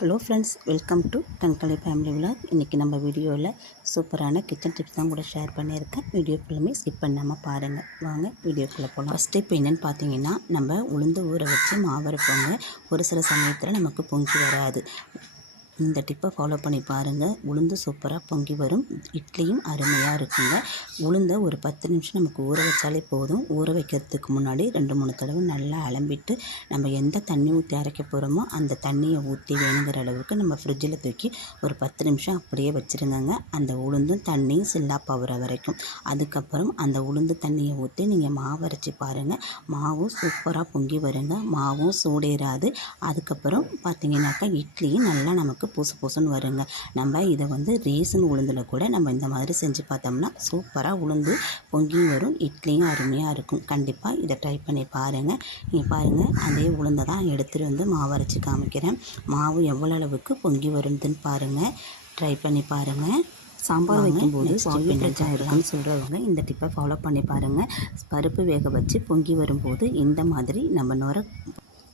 Hello friends welcome to Kankalai family vlog இன்றைக்கி நம்ம வீடியோவில் சூப்பரான கிச்சன் டிப்ஸ் தான் கூட ஷேர் பண்ணியிருக்கேன். வீடியோ ஃபுல்லுமே ஸ்கிப் பண்ணாமல் பாருங்கள் வாங்க வீடியோக்குள்ளே போகலாம் ஃபஸ்ட் இப்போ என்னென்னு பார்த்தீங்கன்னா நம்ம உளுந்து ஊற வச்சு மாவரைப்போங்க ஒரு சில சமயத்தில் நமக்கு பொங்கி வராது. இந்த டிப்பை ஃபாலோ பண்ணி பாருங்கள் உளுந்து சூப்பராக பொங்கி வரும். இட்லியும் அருமையாக இருக்குங்க. உளுந்தை ஒரு பத்து நிமிஷம் நமக்கு ஊற வச்சாலே போதும். ஊற வைக்கிறதுக்கு முன்னாடி ரெண்டு மூணு தடவை நல்லா அலம்பிட்டு நம்ம எந்த தண்ணி ஊற்றி அரைக்க போகிறோமோ அந்த தண்ணியை ஊற்றி வேணுங்கிற அளவுக்கு நம்ம ஃப்ரிட்ஜில் தூக்கி ஒரு பத்து நிமிஷம் அப்படியே வச்சுருங்கங்க. அந்த உளுந்தும் தண்ணியும் சில்லா பவுற வரைக்கும். அதுக்கப்புறம் அந்த உளுந்து தண்ணியை ஊற்றி நீங்கள் மாவு அரைச்சி பாருங்கள் மாவும் சூப்பராக பொங்கி வருங்க. மாவும் சூடேறாது. அதுக்கப்புறம் பார்த்தீங்கன்னாக்கா இட்லியும் நல்லா நமக்கு பூசு பூசுன்னு வருங்க. நம்ம இதை வந்து ரீசன் உளுந்தில் கூட நம்ம இந்த மாதிரி செஞ்சு பார்த்தோம்னா சூப்பராக உளுந்து பொங்கியும் வரும் இட்லியும் அருமையாக இருக்கும். கண்டிப்பாக இதை ட்ரை பண்ணி பாருங்கள் நீங்கள் பாருங்கள் அதே உளுந்தை தான் எடுத்துகிட்டு வந்து மாவு அரைச்சி காமிக்கிறேன். மாவு எவ்வளோ அளவுக்கு பொங்கி வருதுன்னு பாருங்கள் ட்ரை பண்ணி பாருங்கள் சாம்பார் வைக்கும்போது ஸ்டவ் பிரச்சனை இருக்குன்னு சொல்கிறவங்க இந்த டிப்பை ஃபாலோ பண்ணி பாருங்கள் பருப்பு வேக வச்சு பொங்கி வரும்போது இந்த மாதிரி நம்ம நுர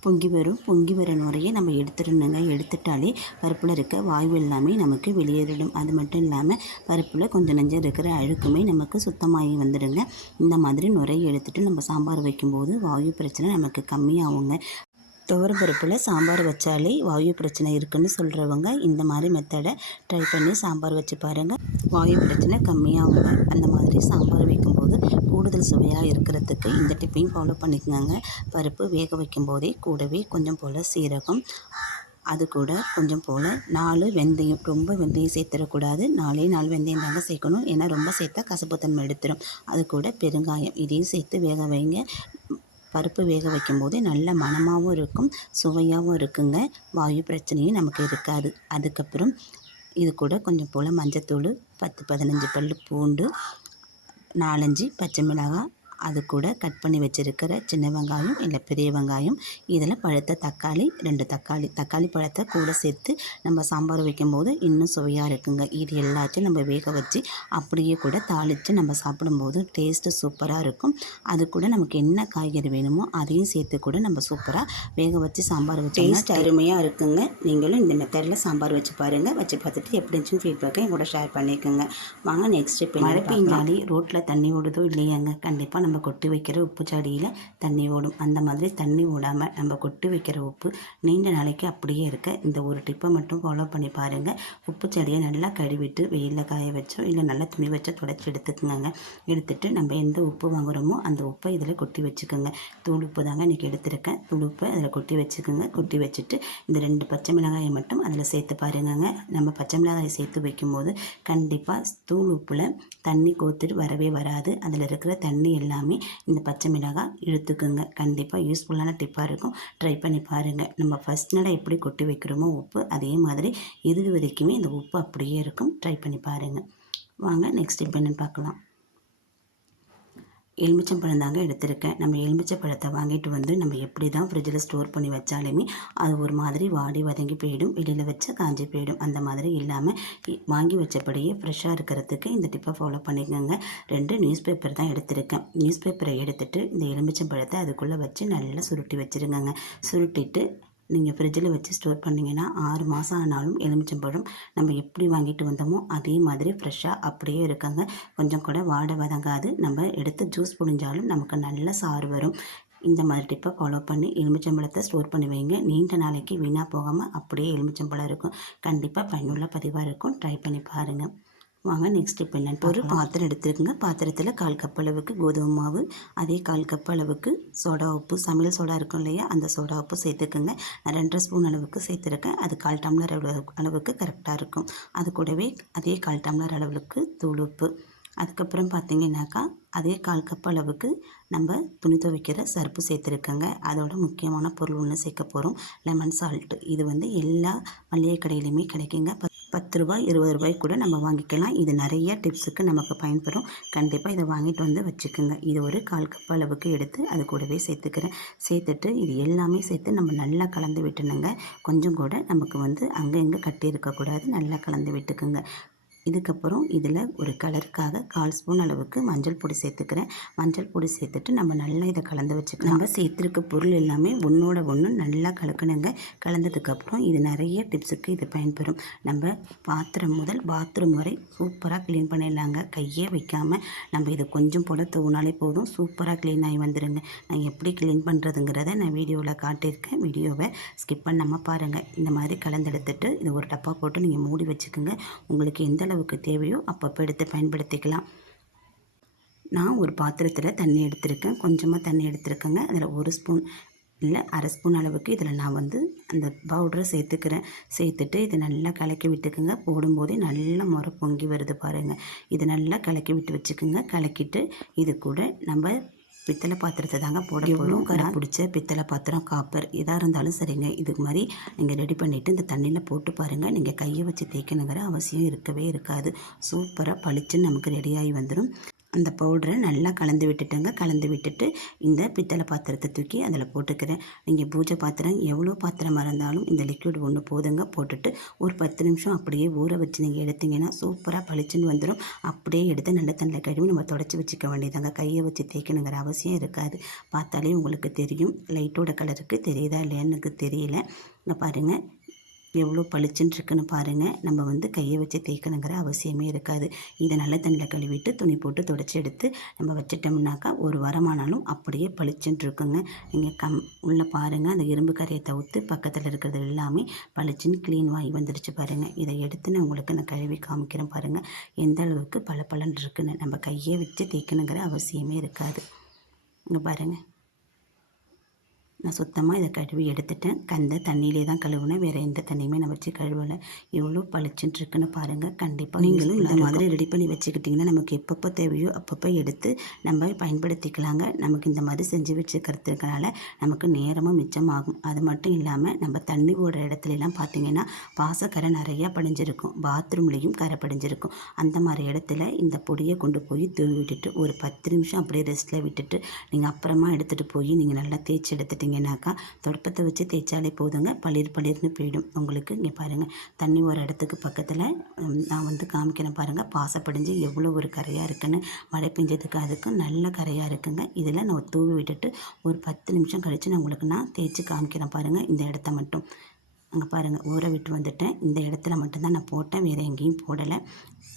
பொங்கி வரும். பொங்கி வர நுரையை நம்ம எடுத்துடணுங்க. எடுத்துட்டாலே பருப்பில் இருக்க வாயு எல்லாமே நமக்கு வெளியேறிடும். அது மட்டும் இல்லாமல் பருப்பில் கொஞ்சம் நஞ்சம் இருக்கிற அழுக்குமே நமக்கு சுத்தமாகி வந்துடுங்க. இந்த மாதிரி நுரையை எடுத்துகிட்டு நம்ம சாம்பார் வைக்கும்போது வாயு பிரச்சனை நமக்கு கம்மியாகுங்க. துவரம் பருப்பில் சாம்பார் வச்சாலே வாயு பிரச்சனை இருக்குன்னு சொல்கிறவங்க இந்த மாதிரி மெத்தடை ட்ரை பண்ணி சாம்பார் வச்சு பாருங்கள் வாயு பிரச்சனை கம்மியாகுங்க. அந்த மாதிரி சாம்பார் வைக்கும்போது கூடுதல் சுவையாக இருக்கிறதுக்கு இந்த டிப்பையும் ஃபாலோ பண்ணிக்கோங்க. பருப்பு வேக வைக்கும் போதே கூடவே கொஞ்சம் போல் சீரகம் அது கூட கொஞ்சம் போல் நாலு வெந்தயம். ரொம்ப வெந்தயம் சேர்த்துடக்கூடாது. நாலே நாலு வெந்தயம் தாங்க சேர்க்கணும். ஏன்னா ரொம்ப சேர்த்தா கசப்புத்தன்மை எடுத்துடும் அது கூட பெருங்காயம் இதையும் சேர்த்து வேக வைங்க. பருப்பு வேக வைக்கும்போது நல்ல மணமாகவும் இருக்கும் சுவையாகவும் இருக்குங்க. வாயு பிரச்சனையும் நமக்கு இருக்காது. அதுக்கப்புறம் இது கூட கொஞ்சம் போல் மஞ்சத்தூள் பத்து பதினஞ்சு பல் பூண்டு நாலஞ்சு பச்சை மிளகாய் அது கூட கட் பண்ணி வச்சுருக்கிற சின்ன வெங்காயம் இல்லை பெரிய வெங்காயம். இதில் பழுத்த தக்காளி ரெண்டு தக்காளி. தக்காளி பழத்தை கூட சேர்த்து நம்ம சாம்பார் வைக்கும்போது இன்னும் சுவையாக இருக்குங்க. இது எல்லாத்தையும் நம்ம வேக வச்சு அப்படியே கூட தாளித்து நம்ம சாப்பிடும்போது டேஸ்ட்டு சூப்பராக இருக்கும். அது கூட நமக்கு என்ன காய்கறி வேணுமோ அதையும் சேர்த்து கூட நம்ம சூப்பராக வேக வச்சு சாம்பார் வச்சு டேஸ்ட் அருமையாக இருக்குங்க. நீங்களும் இந்த மெத்தடில் சாம்பார் வச்சு பாருங்கள் வச்சு பார்த்துட்டு எப்படி இருந்துச்சுன்னு ஃபீட்பேக்கை என் கூட ஷேர் பண்ணிக்கோங்க. வாங்க நெக்ஸ்ட் இப்போ மழை பெஞ்சாலே ரோட்டில் தண்ணி ஓடுதோ இல்லையாங்க? கண்டிப்பாக நம்ம கொட்டி வைக்கிற உப்பு சாடியில் தண்ணி ஓடும். அந்த மாதிரி தண்ணி ஓடாமல் நம்ம கொட்டி வைக்கிற உப்பு நீண்ட நாளைக்கு அப்படியே இருக்க. இந்த ஒரு டிப்பை மட்டும் ஃபாலோ பண்ணி பாருங்கள் உப்பு செடியை நல்லா கழுவிட்டு வெயிலில் காய வச்சோ இல்லை நல்லா துணி வச்சோ தொடச்சி எடுத்துக்கோங்க. எடுத்துட்டு நம்ம எந்த உப்பு வாங்குகிறோமோ அந்த உப்பை இதில் கொட்டி வச்சுக்கோங்க. தூள் உப்பு தாங்க இன்றைக்கி எடுத்திருக்கேன். தூள் உப்பை அதில் கொட்டி வச்சுக்கோங்க. கொட்டி வச்சுட்டு இந்த ரெண்டு பச்சை மிளகாயை மட்டும் அதில் சேர்த்து பாருங்கங்க. நம்ம பச்சை மிளகாயை சேர்த்து வைக்கும்போது கண்டிப்பாக தூள் உப்பில் தண்ணி கோத்துட்டு வரவே வராது. அதில் இருக்கிற தண்ணி எல்லாம் எல்லாமே இந்த பச்சை மிளகாய் இழுத்துக்குங்க. கண்டிப்பாக யூஸ்ஃபுல்லான டிப்பாக இருக்கும். ட்ரை பண்ணி பாருங்கள் நம்ம ஃபஸ்ட் நடை எப்படி கொட்டி வைக்கிறோமோ உப்பு அதே மாதிரி இறுதி வரைக்குமே இந்த உப்பு அப்படியே இருக்கும். ட்ரை பண்ணி பாருங்கள் வாங்க நெக்ஸ்ட் என்னென்னு பார்க்கலாம்? எலுமிச்சம்பழம் தாங்க எடுத்திருக்கேன். நம்ம எலுமிச்சை பழத்தை வாங்கிட்டு வந்து நம்ம எப்படி தான் ஃப்ரிட்ஜில் ஸ்டோர் பண்ணி வச்சாலுமே அது ஒரு மாதிரி வாடி வதங்கி போயிடும். வெளியில் வச்சு காஞ்சி போயிடும். அந்த மாதிரி இல்லாமல் வாங்கி வச்சபடியே ஃப்ரெஷ்ஷாக இருக்கிறதுக்கு இந்த டிப்பை ஃபாலோ பண்ணிக்கோங்க. ரெண்டு நியூஸ் பேப்பர் தான் எடுத்திருக்கேன். நியூஸ் பேப்பரை எடுத்துகிட்டு இந்த எலுமிச்சம்பழத்தை அதுக்குள்ளே வச்சு நல்லா சுருட்டி வச்சுருங்கங்க. சுருட்டிட்டு நீங்கள் ஃப்ரிட்ஜில் வச்சு ஸ்டோர் பண்ணிங்கன்னா ஆறு மாதம் ஆனாலும் எலுமிச்சம்பழம் நம்ம எப்படி வாங்கிட்டு வந்தோமோ அதே மாதிரி ஃப்ரெஷ்ஷாக அப்படியே இருக்காங்க. கொஞ்சம் கூட வாட வதங்காது. நம்ம எடுத்து ஜூஸ் புழிஞ்சாலும் நமக்கு நல்ல சாறு வரும். இந்த மாதிரி டிப்பை ஃபாலோ பண்ணி எலுமிச்சம்பழத்தை ஸ்டோர் பண்ணி வைங்க. நீண்ட நாளைக்கு வீணாக போகாமல் அப்படியே எலுமிச்சம்பழம் இருக்கும். கண்டிப்பாக பயனுள்ள பதிவாக இருக்கும். ட்ரை பண்ணி பாருங்கள் வாங்க நெக்ஸ்ட் இப்போ என்னென்னு ஒரு பாத்திரம் எடுத்துருக்குங்க. பாத்திரத்தில் கால் கப் அளவுக்கு கோதுமை மாவு அதே கால் கப் அளவுக்கு சோடா உப்பு சமையல் சோடா இருக்கும் இல்லையா? அந்த சோடா உப்பு சேர்த்துக்குங்க. நான் ரெண்டரை ஸ்பூன் அளவுக்கு சேர்த்துருக்கேன். அது கால் டம்ளர் அளவுக்கு கரெக்டாக இருக்கும். அது கூடவே அதே கால் டம்ளர் அளவுக்கு தூள் உப்பு. அதுக்கப்புறம் பார்த்தீங்கன்னாக்கா அதே கால் கப் அளவுக்கு நம்ம துணி துவைக்கிற சர்ப்பு சேர்த்துருக்கோங்க. அதோட முக்கியமான பொருள் ஒன்று சேர்க்க போகிறோம் லெமன் சால்ட்டு இது வந்து எல்லா மளிகை கடையிலையுமே கிடைக்குங்க. பத்து ரூபாய் இருபது ரூபாய் கூட நம்ம வாங்கிக்கலாம். இது நிறைய டிப்ஸுக்கு நமக்கு பயன்படும். கண்டிப்பாக இதை வாங்கிட்டு வந்து வச்சுக்கோங்க. இது ஒரு கால் கப் அளவுக்கு எடுத்து அது கூடவே சேர்த்துக்கிறேன். சேர்த்துட்டு இது எல்லாமே சேர்த்து நம்ம நல்லா கலந்து விட்டுணுங்க. கொஞ்சம் கூட நமக்கு வந்து அங்கே இங்கே கட்டி இருக்கக்கூடாது. நல்லா கலந்து விட்டுக்குங்க. இதுக்கப்புறம் இதில் ஒரு கலருக்காக கால் ஸ்பூன் அளவுக்கு மஞ்சள் பொடி சேர்த்துக்கிறேன். மஞ்சள் பொடி சேர்த்துட்டு நம்ம நல்லா இதை கலந்து வச்சுக்கலாம். நம்ம சேர்த்துருக்க பொருள் எல்லாமே ஒன்றோட ஒன்று நல்லா கலக்கணுங்க. கலந்ததுக்கப்புறம் இது நிறைய டிப்ஸுக்கு இது பயன்பெறும். நம்ம பாத்திரம் முதல் பாத்ரூம் வரை சூப்பராக க்ளீன் பண்ணிடலாங்க. கையே வைக்காமல் நம்ம இதை கொஞ்சம் போல் தூவினாலே போதும். சூப்பராக க்ளீன் ஆகி வந்துடுங்க நான் எப்படி க்ளீன் பண்ணுறதுங்கிறத நான் வீடியோவில் காட்டியிருக்கேன். வீடியோவை ஸ்கிப் பண்ணாமல் பாருங்கள் இந்த மாதிரி கலந்தெடுத்துட்டு இதை ஒரு டப்பா போட்டு நீங்கள் மூடி வச்சுக்கோங்க. உங்களுக்கு எந்த அளவுக்கு தேவையோ அப்பப்போ எடுத்து பயன்படுத்திக்கலாம். நான் ஒரு பாத்திரத்தில் தண்ணி எடுத்திருக்கேன். கொஞ்சமாக தண்ணி எடுத்திருக்கேங்க. அதில் ஒரு ஸ்பூன் இல்லை அரை ஸ்பூன் அளவுக்கு இதில் நான் வந்து அந்த பவுடரை சேர்த்துக்கிறேன். சேர்த்துட்டு இதை நல்லா கலக்கி விட்டுக்குங்க. போடும்போதே நல்லா முறை பொங்கி வருது பாருங்கள் இதை நல்லா கலக்கி விட்டு வச்சுக்கோங்க. கலக்கிட்டு இது கூட நம்ம பித்தளை பாத்திரத்தை தாங்க போட போகிறோம் கரை பிடிச்ச பித்தளை பாத்திரம் காப்பர் எதாக இருந்தாலும் சரிங்க. இதுக்கு மாதிரி நீங்கள் ரெடி பண்ணிவிட்டு இந்த தண்ணியில் போட்டு பாருங்கள் நீங்கள் கையை வச்சு தேய்க்கணுங்கிற அவசியம் இருக்கவே இருக்காது. சூப்பராக பளிச்சுன்னு நமக்கு ரெடியாகி வந்துடும் அந்த பவுடரை நல்லா கலந்து விட்டுட்டேங்க. கலந்து விட்டுட்டு இந்த பித்தளை பாத்திரத்தை தூக்கி அதில் போட்டுக்கிறேன். நீங்கள் பூஜை பாத்திரம் எவ்வளோ பாத்திரமாக இருந்தாலும் இந்த லிக்விட் ஒன்று போதுங்க. போட்டுட்டு ஒரு பத்து நிமிஷம் அப்படியே ஊற வச்சு நீங்கள் எடுத்தீங்கன்னா சூப்பராக பளிச்சுன்னு வந்துடும் அப்படியே எடுத்து நல்ல தண்ணியில் கழுவி நம்ம தொடச்சி வச்சுக்க வேண்டியதாங்க கையை வச்சு தேய்க்கணுங்கிற அவசியம் இருக்காது. பார்த்தாலே உங்களுக்கு தெரியும். லைட்டோட கலருக்கு தெரியுதா இல்லையான்னு எனக்கு தெரியல. இங்கே பாருங்கள் எவ்வளோ பளிச்சுன்னு இருக்குன்னு பாருங்கள் நம்ம வந்து கையை வச்சு தேய்க்கணுங்கிற அவசியமே இருக்காது. இதை நல்ல தண்ணியில் கழுவிட்டு துணி போட்டு துடைச்சி எடுத்து நம்ம வச்சிட்டோம்னாக்கா ஒரு வாரமானாலும் அப்படியே பளிச்சுன்னு இருக்குங்க நீங்கள் கம் உள்ளே பாருங்கள் அந்த இரும்பு கரையை தவிர்த்து பக்கத்தில் இருக்கிறது எல்லாமே பளிச்சுன்னு க்ளீன் வாங்கி வந்துடுச்சு பாருங்கள் இதை எடுத்து நான் உங்களுக்கு நான் கழுவி காமிக்கிறேன் பாருங்கள் எந்த அளவுக்கு பல பலன் இருக்குன்னு நம்ம கையை வச்சு தேய்க்கணுங்கிற அவசியமே இருக்காது. இங்கே பாருங்கள் நான் சுத்தமாக இதை கழுவி எடுத்துட்டேன். கந்த தண்ணியிலே தான் கழுவுனேன். வேறு எந்த தண்ணியுமே நான் வச்சு கழுவலை. எவ்வளோ பளிச்சுன்னு இருக்குன்னு பாருங்கள் கண்டிப்பாக நீங்களும் இந்த மாதிரி ரெடி பண்ணி வச்சுக்கிட்டிங்கன்னா நமக்கு எப்பப்போ தேவையோ அப்பப்போ எடுத்து நம்ம பயன்படுத்திக்கலாங்க. நமக்கு இந்த மாதிரி செஞ்சு வச்சுக்கிறதுனால நமக்கு நேரமும் மிச்சமாகும். அது மட்டும் இல்லாமல் நம்ம தண்ணி ஓடுற இடத்துலலாம் பார்த்திங்கன்னா பாசக்கரை நிறையா படிஞ்சிருக்கும். பாத்ரூம்லேயும் கரை படிஞ்சிருக்கும். அந்த மாதிரி இடத்துல இந்த பொடியை கொண்டு போய் தூவி விட்டுட்டு ஒரு பத்து நிமிஷம் அப்படியே ரெஸ்ட்டில் விட்டுட்டு நீங்கள் அப்புறமா எடுத்துகிட்டு போய் நீங்கள் நல்லா தேய்ச்சி எடுத்துட்டு பார்த்தீங்கன்னாக்கா தொடப்பத்தை வச்சு தேய்ச்சாலே போதுங்க. பளிர் பளிர்னு போயிடும். உங்களுக்கு இங்கே பாருங்கள் தண்ணி ஒரு இடத்துக்கு பக்கத்தில் நான் வந்து காமிக்கிறேன் பாருங்கள் பாசப்படிஞ்சு எவ்வளோ ஒரு கரையாக இருக்குன்னு. மழை பெஞ்சதுக்கு அதுக்கும் நல்ல கரையாக இருக்குங்க. இதில் நான் தூவி விட்டுட்டு ஒரு பத்து நிமிஷம் கழித்து நான் உங்களுக்கு நான் தேய்ச்சி காமிக்கிறேன் பாருங்கள் இந்த இடத்த மட்டும். அங்கே பாருங்கள் ஊற விட்டு வந்துட்டேன். இந்த இடத்துல மட்டும்தான் நான் போட்டேன். வேறு எங்கேயும் போடலை.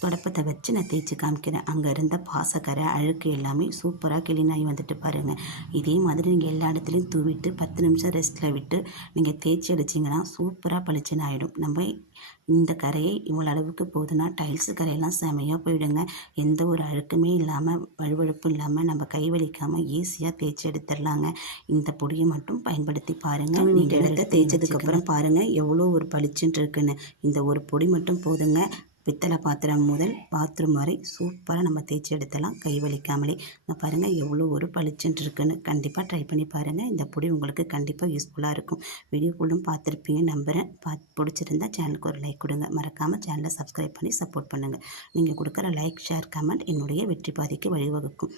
தொடப்பத்தை வச்சு நான் தேய்ச்சி காமிக்கிறேன். அங்கே இருந்த பாசக்கரை அழுக்கு எல்லாமே சூப்பராக கிளீன் ஆகி வந்துட்டு பாருங்கள் இதே மாதிரி நீங்கள் எல்லா இடத்துலையும் தூவிட்டு பத்து நிமிஷம் ரெஸ்ட்டில் விட்டு நீங்கள் தேய்ச்சி அடிச்சிங்கன்னா சூப்பராக பளிச்சுன்னு ஆகிடும் நம்ம இந்த கரையை இவ்வளோ அளவுக்கு போகுதுன்னா டைல்ஸு கரையெல்லாம் செமையாக போயிடுங்க. எந்த ஒரு அழுக்குமே இல்லாமல் வழுவழுப்பும் இல்லாமல் நம்ம கை வலிக்காமல் ஈஸியாக தேய்ச்சி எடுத்துடலாங்க. இந்த பொடியை மட்டும் பயன்படுத்தி பாருங்கள் நீங்கள் இடத்த தேய்ச்சதுக்கப்புறம் பாருங்கள் எவ்வளோ ஒரு பளிச்சுன்னு இருக்குன்னு. இந்த ஒரு பொடி மட்டும் போதுங்க. பித்தளை பாத்திரம் முதல் பாத்ரூம் வரை சூப்பராக நம்ம தேய்ச்சி எடுத்தலாம். கை வலிக்காமலே. இங்கே பாருங்கள் எவ்வளோ ஒரு பளிச்சுன்ட்டு இருக்குன்னு கண்டிப்பாக ட்ரை பண்ணி பாருங்கள் இந்த பொடி உங்களுக்கு கண்டிப்பாக யூஸ்ஃபுல்லாக இருக்கும். வீடியோக்குள்ளும் பார்த்துருப்பீங்க நம்புகிறேன் பார்த்து பிடிச்சிருந்தா சேனலுக்கு ஒரு லைக் கொடுங்க. மறக்காமல் சேனலை சப்ஸ்கிரைப் பண்ணி சப்போர்ட் பண்ணுங்கள் நீங்கள் கொடுக்குற லைக் ஷேர் கமெண்ட் என்னுடைய வெற்றி பாதைக்கு வழிவகுக்கும்.